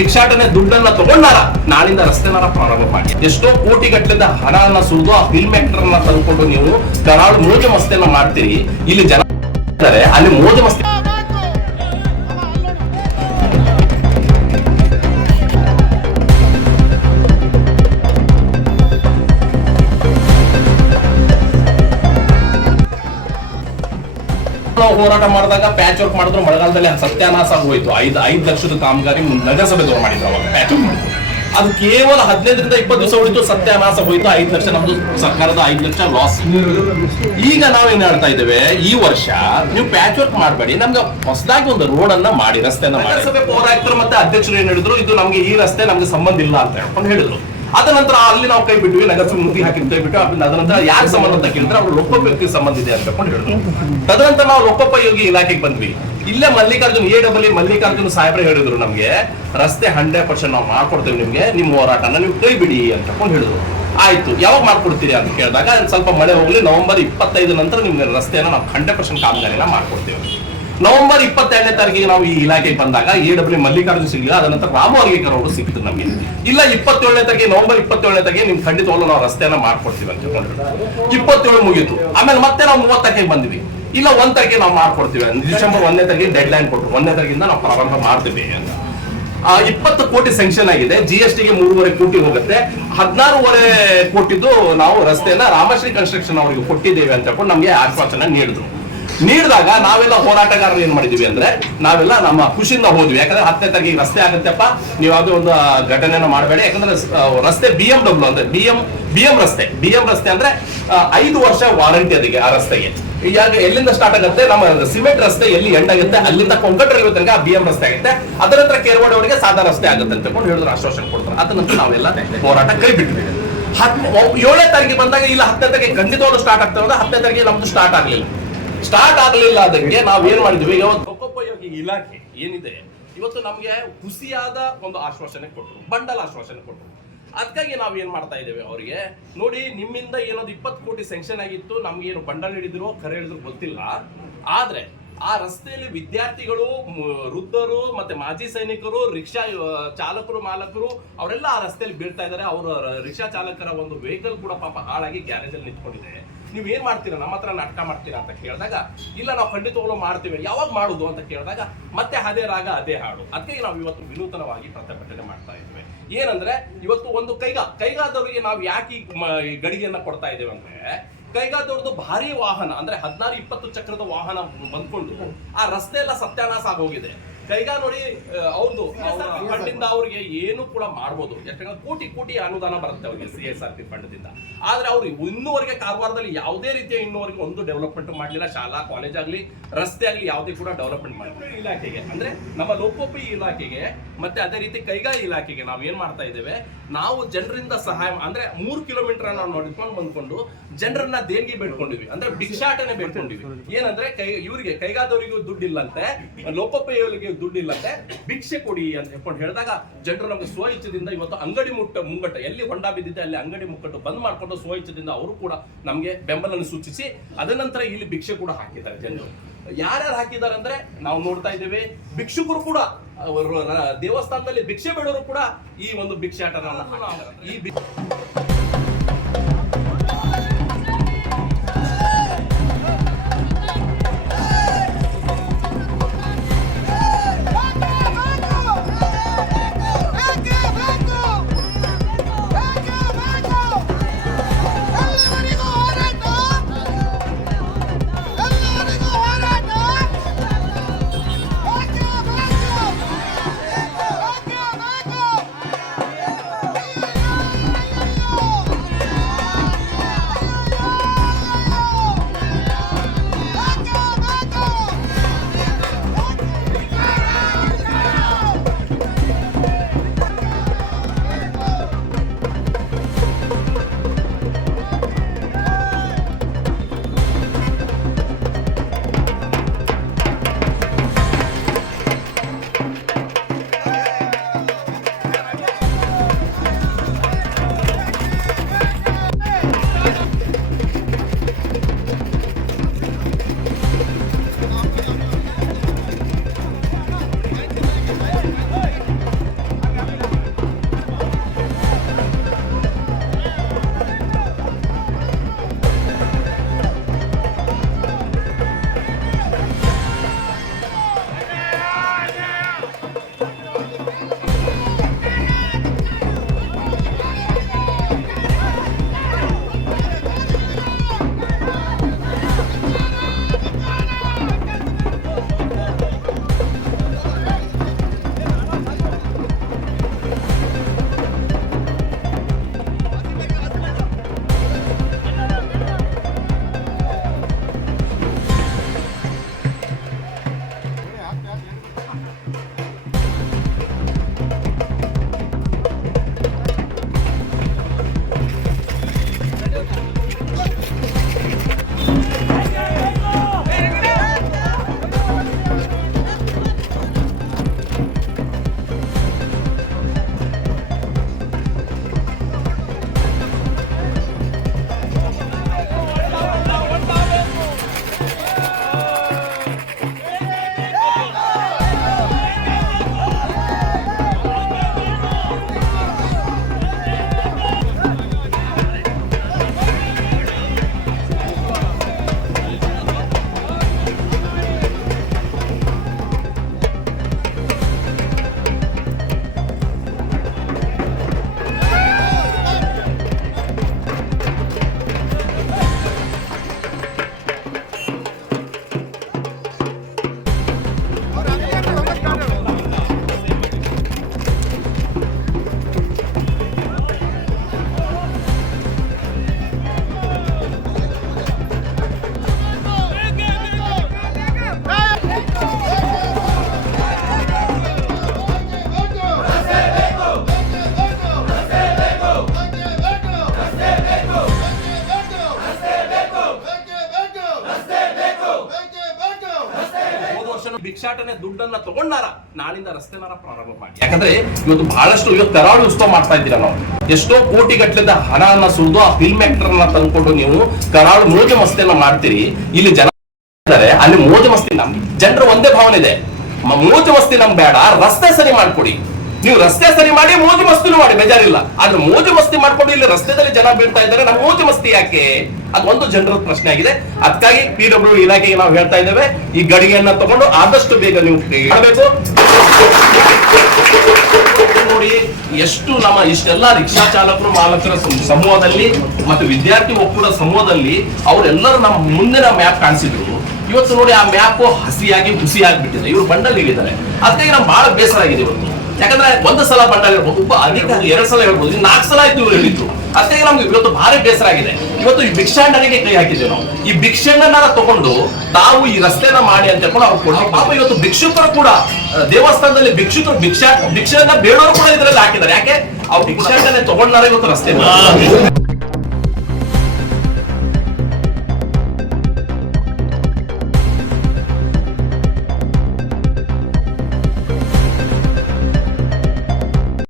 ಭಿಕ್ಷಾಟನೆ ದುಡ್ಡನ್ನ ತಗೊಂಡಾರ ನಾಳಿಂದ ರಸ್ತೆನಾರ ಪ್ರಾರಂಭ ಮಾಡಿ. ಎಷ್ಟೋ ಕೋಟಿ ಗಟ್ಟಲೆದ ಹಣನ ಸುರಿದು ಆ ಫಿಲ್ಮ್ ಆಕ್ಟರ್ ಅನ್ನ ತಂದ್ಕೊಂಡು ನೀವು ಕರಾಳು ಮೋಜು ಮಸ್ತಿಯನ್ನ ಮಾಡ್ತೀರಿ. ಇಲ್ಲಿ ಜನ ಅಲ್ಲಿ ಮೋಜು ಮಸ್ತಿ ನಾವು ಹೋರಾಟ ಮಾಡಿದಾಗ ಪ್ಯಾಚ್ ವರ್ಕ್ ಮಾಡಿದ್ರು, ಮಳೆಗಾಲದಲ್ಲಿ ಸತ್ಯಾನಾಶ ಹೋಯ್ತು ಐದು ಐದು ಲಕ್ಷದ ಕಾಮಗಾರಿ ದೂರ ಮಾಡಿದ್ರು ಅವಾಗ ಪ್ಯಾಚ್ ವರ್ಕ್ ಮಾಡಿದ್ರು. ಅದು ಕೇವಲ ಹದಿನೈದರಿಂದ ಇಪ್ಪತ್ತು ದಿವಸ ಉಳಿತು, ಸತ್ಯಾನಾಶ ಹೋಯ್ತು ಐದು ಲಕ್ಷ ನಮ್ದು ಸರ್ಕಾರದ ಐದು ಲಕ್ಷ ಲಾಸ್ ಈಗ ನಾವೇನ್ ಹೇಳ್ತಾ ಇದ್ದೇವೆ, ಈ ವರ್ಷ ನೀವು ಪ್ಯಾಚ್ ವರ್ಕ್ ಮಾಡಬೇಡಿ, ನಮ್ಗೆ ಹೊಸದಾಗಿ ಒಂದು ರೋಡ್ ಅನ್ನ ಮಾಡಿ. ರಸ್ತೆನ ನಗರಸಭೆ ಪೌರಾಯುಕ್ತರು ಮತ್ತೆ ಅಧ್ಯಕ್ಷರು ಏನ್ ಹೇಳಿದ್ರು, ಇದು ನಮ್ಗೆ ಈ ರಸ್ತೆ ನಮ್ಗೆ ಸಂಬಂಧ ಇಲ್ಲ ಅಂತ ಹೇಳ್ಕೊಂಡು ಹೇಳಿದ್ರು. ಅದ ನಂತರ ಅಲ್ಲಿ ನಾವು ಕೈ ಬಿಟ್ವಿ ನಗರಸಭೆ ಮುಗಿ ಹಾಕಿ ಕೈ ಬಿಟ್ಟು ಅದ ನಂತರ ಯಾಕೆ ಸಂಬಂಧ ಅಂತ ಕೇಳಿದ್ರೆ ಅವ್ರು ಸಂಬಂಧ ಇದೆ ಅಂತ ಹೇಳ್ಕೊಂಡು ಹೇಳಿದ್ರು. ತದನಂತರ ನಾವು ಲೋಕೋಪಯೋಗಿ ಇಲಾಖೆಗೆ ಬಂದ್ವಿ. ಇಲ್ಲೇ ಮಲ್ಲಿಕಾರ್ಜುನ್ ಎ ಡಬಲ್ ಮಲ್ಲಿಕಾರ್ಜುನ್ ಸಾಹೇಬ್ರೆ ಹೇಳಿದ್ರು ನಮ್ಗೆ, ರಸ್ತೆ ಹಂಡ್ರೆಡ್ ಪರ್ಸೆಂಟ್ ನಾವು ಮಾಡ್ಕೊಡ್ತೇವೆ ನಿಮ್ಗೆ ನಿಮ್ಮ ಹೋರಾಟನ ನೀವು ಕೈ ಬಿಡಿ ಅಂತ ಹೇಳ್ಕೊಂಡು ಹೇಳಿದ್ರು. ಆಯ್ತು, ಯಾವಾಗ ಮಾಡ್ಕೊಡ್ತೀರಿ ಅಂತ ಕೇಳಿದಾಗ ಸ್ವಲ್ಪ ಮಳೆ ಹೋಗ್ಲಿ, ನವೆಂಬರ್ ಇಪ್ಪತ್ತೈದು ನಂತರ ನಿಮ್ಗೆ ರಸ್ತೆಯನ್ನು ನಾವು ಹಂಡ್ರೆಡ್ ಪರ್ಸೆಂಟ್ ಕಾಮಗಾರಿನ ಮಾಡ್ಕೊಡ್ತೇವೆ. ನವೆಂಬರ್ ಇಪ್ಪತ್ತೆರಡನೇ ತಾರೀಕಿಗೆ ನಾವು ಈ ಇಲಾಖೆಗೆ ಬಂದಾಗ ಎ ಡಬ್ಲ್ಯೂ ಮಲ್ಲಿಕಾರ್ಜುನ್ ಸಿಗಲಿಲ್ಲ ಅದ ನಂತರ ರಾಮು ಅರ್ಗೇಕರ್ ಅವರು ಸಿಕ್ತು ನಮಗೆ. ಇಲ್ಲ, ಇಪ್ಪತ್ತೇಳನೇ ತಾರೀಕು ನವೆಂಬರ್ ಇಪ್ಪತ್ತೇಳನೇ ತಾರೀಕು ನಿಮ್ಗೆ ಖಂಡಿತವಾಗ್ಲೂ ನಾವು ರಸ್ತೆಯನ್ನ ಮಾಡ್ಕೊಡ್ತೀವಿ ಅಂತ ಹೇಳ್ಕೊಂಡು ಇಪ್ಪತ್ತೇಳು ಮುಗಿಯಿತು. ಆಮೇಲೆ ಮತ್ತೆ ನಾವು ಮೂವತ್ತು ತಾರೀಕಿಗೆ ಬಂದ್ವಿ. ಇಲ್ಲ, ಒಂದ್ ತಾರೀಕಿಗೆ ನಾವು ಮಾಡ್ಕೊಡ್ತೀವಿ. ಡಿಸೆಂಬರ್ ಒಂದನೇ ತಾರೀಕಿಗೆ ಡೆಡ್ ಲೈನ್ ಕೊಟ್ಟರು ಒಂದನೇ ತಾರೀಕಿಂದ ನಾವು ಪ್ರಾರಂಭ ಮಾಡ್ತೀವಿ ಅಂತ. ಇಪ್ಪತ್ತು ಕೋಟಿ ಸ್ಯಾಂಕ್ಷನ್ ಆಗಿದೆ. ಜಿ ಎಸ್ ಟಿಗೆ ಮೂರುವರೆ ಕೋಟಿ ಹೋಗುತ್ತೆ. ಹದಿನಾರೂವರೆ ಕೋಟಿದ್ದು ನಾವು ರಸ್ತೆಯನ್ನ ರಾಮಶ್ರೀ ಕನ್ಸ್ಟ್ರಕ್ಷನ್ ಅವರಿಗೆ ಕೊಟ್ಟಿದ್ದೇವೆ ಅಂತ ಹೇಳ್ಕೊಂಡು ನಮಗೆ ಆಶ್ವಾಸನೆ ನೀಡಿದ್ರು. ನೀಡಿದಾಗ ನಾವೆಲ್ಲ ಹೋರಾಟಗಾರರು ಏನ್ ಮಾಡಿದೀವಿ ಅಂದ್ರೆ ನಾವೆಲ್ಲ ನಮ್ಮ ಖುಷಿಯಿಂದ ಹೋದ್ವಿ. ಯಾಕಂದ್ರೆ ಹತ್ತನೇ ತಾರೀಕಿಗೆ ರಸ್ತೆ ಆಗತ್ತೆಪ್ಪ. ನೀವು ಯಾವುದೇ ಒಂದು ಘಟನೆನ ಮಾಡಬೇಡಿ. ಯಾಕಂದ್ರೆ ರಸ್ತೆ ಬಿ ಎಂ ಡಬ್ಲ್ಯೂ ಅಂದ್ರೆ ಬಿ ಎಂ ಬಿ ಎಂ ರಸ್ತೆ. ಬಿ ಎಂ ರಸ್ತೆ ಅಂದ್ರೆ ಐದು ವರ್ಷ ವಾರಂಟಿ ಅದಕ್ಕೆ ಆ ರಸ್ತೆಗೆ. ಈಗ ಎಲ್ಲಿಂದ ಸ್ಟಾರ್ಟ್ ಆಗುತ್ತೆ? ನಮ್ಮ ಸಿಮೆಂಟ್ ರಸ್ತೆ ಎಲ್ಲಿ ಎಂಡ್ ಆಗುತ್ತೆ? ಅಲ್ಲಿಂದ ಕೊಂಕಟ್ ರೈಲ್ವೆ ತನಕ ಬಿ ಎಂ ರಸ್ತೆ ಆಗುತ್ತೆ. ಅದರ ಹತ್ರ ಕೇರ್ವಾಡವರಿಗೆ ಸಾದಾ ರಸ್ತೆ ಆಗುತ್ತೆ ಅಂತ ಹೇಳಿದ್ರು, ಆಶ್ವಾಸನೆ ಕೊಡ್ತಾರೆ. ಅದ ನಾವೆಲ್ಲ ಹೋರಾಟ ಕೈ ಬಿಟ್ವಿ ಹತ್ ಏಳನೇ ತಾರೀಕಿಗೆ ಬಂದಾಗ ಇಲ್ಲ, ಹತ್ತನೇ ತಾರೀಕಿಗೆ ಖಂಡಿತವಾಗ್ಲೂ ಸ್ಟಾರ್ಟ್ ಆಗ್ತಾ ಹತ್ತನೇ ತಾರೀಕಿಗೆ ನಮ್ದು ಸ್ಟಾರ್ಟ್ ಆಗ್ಲಿಲ್ಲ. ಸ್ಟಾರ್ಟ್ ಆಗಲಿಲ್ಲ ಅದಕ್ಕೆ ನಾವು ಏನ್ ಮಾಡಿದ್ವಿ? ಈಗ ಲೋಕೋಪಯೋಗಿ ಇಲಾಖೆ ಏನಿದೆ ಇವತ್ತು ನಮಗೆ ಹುಸಿಯಾದ ಒಂದು ಆಶ್ವಾಸನೆ ಕೊಟ್ಟರು ಬಂಡಲ್ ಆಶ್ವಾಸನೆ ಕೊಟ್ಟರು ಅದಕ್ಕಾಗಿ ನಾವು ಏನ್ ಮಾಡ್ತಾ ಇದ್ದೇವೆ ಅವರಿಗೆ ನೋಡಿ ನಿಮ್ಮಿಂದ ಏನೊಂದು ಇಪ್ಪತ್ತು ಕೋಟಿ ಸೆಂಕ್ಷನ್ ಆಗಿತ್ತು ನಮ್ಗೆ ಏನು ಬಂಡಲ್ ಹಿಡಿದ್ರು ಕರೆ ಹಿಡಿದ್ರು ಗೊತ್ತಿಲ್ಲ. ಆದ್ರೆ ಆ ರಸ್ತೆಯಲ್ಲಿ ವಿದ್ಯಾರ್ಥಿಗಳು ವೃದ್ಧರು ಮತ್ತೆ ಮಾಜಿ ಸೈನಿಕರು, ರಿಕ್ಷಾ ಚಾಲಕರು, ಮಾಲಕರು, ಅವರೆಲ್ಲ ಆ ರಸ್ತೆಯಲ್ಲಿ ಬೀಳ್ತಾ ಇದ್ದಾರೆ. ಅವರ ರಿಕ್ಷಾ ಚಾಲಕರ ಒಂದು ವೆಹಿಕಲ್ ಕೂಡ ಪಾಪ ಹಾಳಾಗಿ ಗ್ಯಾರೇಜ್ ಅಲ್ಲಿ ನಿಂತ್ಕೊಂಡಿದೆ. ನೀವು ಏನ್ ಮಾಡ್ತೀರಾ? ನಮ್ಮ ಹತ್ರ ನಾಟಕ ಮಾಡ್ತೀರಾ ಅಂತ ಕೇಳಿದಾಗ, ಇಲ್ಲ, ನಾವು ಖಂಡಿತವಾಗ್ಲೂ ಮಾಡ್ತೀವಿ. ಯಾವಾಗ ಮಾಡುದು ಅಂತ ಕೇಳಿದಾಗ, ಮತ್ತೆ ಅದೇ ರಾಗ, ಅದೇ ಹಾಡು. ಅದಕ್ಕೆ ನಾವು ಇವತ್ತು ವಿನೂತನವಾಗಿ ಪ್ರತಿಭಟನೆ ಮಾಡ್ತಾ ಇದ್ದೇವೆ. ಏನಂದ್ರೆ, ಇವತ್ತು ಒಂದು ಕೈಗಾ, ಕೈಗಾದವರಿಗೆ ನಾವು ಯಾಕೆ ಈ ಗಡಿಗೆಯನ್ನ ಕೊಡ್ತಾ ಇದ್ದೇವೆ ಅಂದ್ರೆ ಕೈಗಾದವ್ರದ್ದು ಭಾರಿ ವಾಹನ ಅಂದ್ರೆ ಹದಿನಾರು ಇಪ್ಪತ್ತು ಚಕ್ರದ ವಾಹನ ಬಂದ್ಕೊಂಡು ಆ ರಸ್ತೆ ಎಲ್ಲ ಸತ್ಯಾನಾಶ ಆಗೋಗಿದೆ. ಕೈಗಾ ನೋಡಿ ಅವ್ರದ್ದು ಫಂಡಿಂದ ಅವ್ರಿಗೆ ಏನು ಕೂಡ ಮಾಡ್ಬೋದು. ಯಾಕಂದ್ರೆ ಕೋಟಿ ಕೋಟಿ ಅನುದಾನ ಬರುತ್ತೆ ಅವ್ರಿಗೆ ಸಿ ಎಸ್ ಆರ್ ಪಿ ಫಂಡ್ದಿಂದ ಆದ್ರೆ ಅವ್ರು ಇನ್ನೂವರೆಗೆ ಕಾರವಾರದಲ್ಲಿ ಯಾವುದೇ ರೀತಿಯ ಇನ್ನೂವರೆಗೆ ಒಂದು ಡೆವಲಪ್ಮೆಂಟ್ ಮಾಡಲಿಲ್ಲ. ಶಾಲಾ ಕಾಲೇಜ್ ಆಗಲಿ ರಸ್ತೆ ಆಗಲಿ ಯಾವುದೇ ಕೂಡ ಡೆವಲಪ್ಮೆಂಟ್ ಮಾಡಿಲ್ಲ ಇಲಾಖೆಗೆ. ಅಂದ್ರೆ ನಮ್ಮ ಲೋಕೋಪಿ ಇಲಾಖೆಗೆ ಮತ್ತೆ ಅದೇ ರೀತಿ ಕೈಗಾ ಇಲಾಖೆಗೆ ನಾವು ಏನ್ ಮಾಡ್ತಾ ಇದ್ದೇವೆ? ನಾವು ಜನರಿಂದ ಸಹಾಯ ಅಂದ್ರೆ ಮೂರು ಕಿಲೋಮೀಟರ್ ನಾವು ನೋಡಿಕೊಂಡು ಬಂದ್ಕೊಂಡು ಜನರನ್ನ ದೇಣಿಗೆ ಬೇಡ್ಕೊಂಡಿವಿ ಅಂದ್ರೆ ಭಿಕ್ಷಾಟನೆ ಬೇಡ್ಕೊಂಡಿವಿ ಏನಂದ್ರೆ ಕೈ ಇವರಿಗೆ ಕೈಗಾದವರಿಗೂ ದುಡ್ಡಿಲ್ಲಂತೆ. ಲೋಕೋಪಯೋಗಿಗೆ ದುಡ್ಡಿಲ್ಲಂತೆ, ಭಿಕ್ಷೆ ಕೊಡಿ ಅಂತ ಹೇಳ್ಕೊಂಡು ಹೇಳಿದಾಗ ಜನರು ನಮ್ಗೆ ಸ್ವ ಇಚ್ಛೆದಿಂದ ಇವತ್ತು ಅಂಗಡಿ ಮುಟ್ಟ ಮುಂಗಟ್ಟ, ಎಲ್ಲಿ ಹೊಂಡ ಬಿದ್ದಿದೆ ಅಲ್ಲಿ ಅಂಗಡಿ ಮುಕ್ಕಟ್ಟು ಬಂದ್ ಮಾಡ್ಕೊಂಡು ಸ್ವ ಇಚ್ಛೆದಿಂದ ಅವರು ಕೂಡ ನಮ್ಗೆ ಬೆಂಬಲನ ಸೂಚಿಸಿ ಅದನಂತರ ಇಲ್ಲಿ ಭಿಕ್ಷೆ ಕೂಡ ಹಾಕಿದ್ದಾರೆ ಜನರು ಯಾರ್ಯಾರು ಹಾಕಿದ್ದಾರೆ ಅಂದ್ರೆ ನಾವು ನೋಡ್ತಾ ಇದ್ದೇವೆ, ಭಿಕ್ಷುಕರು ಕೂಡ ದೇವಸ್ಥಾನದಲ್ಲಿ ಭಿಕ್ಷೆ ಬೇಡವರು ಕೂಡ ಈ ಒಂದು ಭಿಕ್ಷಾಟನ. ಈ ಭಿಕ್ಷಾಟನೆ ದುಡ್ಡನ್ನ ತಗೊಂಡಾರ ನಾಳಿಂದ ರಸ್ತೆನಾರ ಪ್ರಾರಂಭ ಮಾಡಿ. ಯಾಕಂದ್ರೆ ಇವತ್ತು ಬಹಳಷ್ಟು ಇವತ್ತು ಕರಾವಳಿ ಉತ್ಸವ ಮಾಡ್ತಾ ಇದ್ದೀರಾ ನಾವು ಎಷ್ಟೋ ಕೋಟಿ ಗಟ್ಟಲೆದ ಹಣವನ್ನ ಸುರಿದು ಆ ಫಿಲ್ಮ್ ಆಕ್ಟರ್ ಅನ್ನ ತಂದ್ಕೊಂಡು ನೀವು ಕರಾಳು ಮೋಜು ಮಸ್ತಿಯನ್ನ ಮಾಡ್ತೀರಿ. ಇಲ್ಲಿ ಜನ ಅಲ್ಲಿ ಮೋಜು ಮಸ್ತಿ ನಮ್ ಜನರ ಒಂದೇ ಭಾವನೆ ಇದೆ. ಮೋಜು ಮಸ್ತಿ ನಮ್ ಬೇಡ, ರಸ್ತೆ ಸರಿ ಮಾಡ್ಕೊಡಿ. ನೀವು ರಸ್ತೆ ಸರಿ ಮಾಡಿ ಮೋಜು ಮಸ್ತಿನೂ ಮಾಡಿ ಬೇಜಾರಿಲ್ಲ. ಆದ್ರೆ ಮೋಜು ಮಸ್ತಿ ಮಾಡ್ಕೊಂಡು ಇಲ್ಲಿ ರಸ್ತೆದಲ್ಲಿ ಜನ ಬೀಳ್ತಾ ಇದ್ದಾರೆ. ನಮ್ಮ ಮೋಜು ಮಸ್ತಿ ಯಾಕೆ? ಅದು ಒಂದು ಜನರ ಪ್ರಶ್ನೆ ಆಗಿದೆ. ಅದಕ್ಕಾಗಿ ಪಿ ಡಬ್ಲ್ಯೂ ಇಲಾಖೆಗೆ ನಾವು ಹೇಳ್ತಾ ಇದ್ದೇವೆ, ಈ ಗಡಿಗೆಯನ್ನ ತಗೊಂಡು ಆದಷ್ಟು ಬೇಗ ನೀವು ಹೇಳಬೇಕು ನೋಡಿ, ಎಷ್ಟು ನಮ್ಮ ಇಷ್ಟೆಲ್ಲ ರಿಕ್ಷಾ ಚಾಲಕರು ಮಾಲಕರ ಸಮೂಹದಲ್ಲಿ ಮತ್ತು ವಿದ್ಯಾರ್ಥಿ ಒಕ್ಕೂಟ ಸಮೂಹದಲ್ಲಿ ಅವರೆಲ್ಲರೂ ನಮ್ಮ ಮುಂದಿನ ಮ್ಯಾಪ್ ಕಾಣಿಸಿದ್ರು. ಇವತ್ತು ನೋಡಿ, ಆ ಮ್ಯಾಪ್ ಹಸಿಯಾಗಿ ಹುಸಿಯಾಗಿ ಬಿಟ್ಟಿದೆ ಇವರು ಬಂಡಲ್ ಇಳಿದಾರೆ ಅದಕ್ಕಾಗಿ ನಮ್ಗೆ ಬಹಳ ಬೇಸರ ಆಗಿದೆ ಇವತ್ತು. ಯಾಕಂದ್ರೆ ಒಂದು ಸಲ ಬಂಡಲ್ ಇರ್ಬೋದು ಒಬ್ಬ ಅಧಿಕಾರಿ ಎರಡು ಸಲ ಹೇಳ್ಬೋದು ಇನ್ನು ನಾಲ್ಕು ಸಲ ಆಯ್ತು ಹೇಳಿದ್ರು ಅಷ್ಟೇ ನಮ್ಗೆ ಇವತ್ತು ಭಾರಿ ಬೇಸರ ಆಗಿದೆ. ಇವತ್ತು ಈ ಭಿಕ್ಷಾಂಡನಿಗೆ ಕೈ ಹಾಕಿದ್ದೇವೆ ನಾವು. ಈ ಭಿಕ್ಷಾಂಡನ ತಗೊಂಡು ತಾವು ಈ ರಸ್ತೆನ ಮಾಡಿ ಅಂತ ಹೇಳ್ಕೊಂಡು ಅವ್ರು ಕೊಡೋ ಪಾಪ ಇವತ್ತು ಭಿಕ್ಷುಕರು ಕೂಡ ದೇವಸ್ಥಾನದಲ್ಲಿ ಭಿಕ್ಷುಕರು ಭಿಕ್ಷಾ ಭಿಕ್ಷೆಯನ್ನ ಬೇಡೋರು ಕೂಡ ಇದರಲ್ಲಿ ಹಾಕಿದ್ದಾರೆ. ಯಾಕೆ? ಅವ್ರು ಭಿಕ್ಷಾಂಡನೆ ತಗೊಂಡಾರ ಇವತ್ತು ರಸ್ತೆ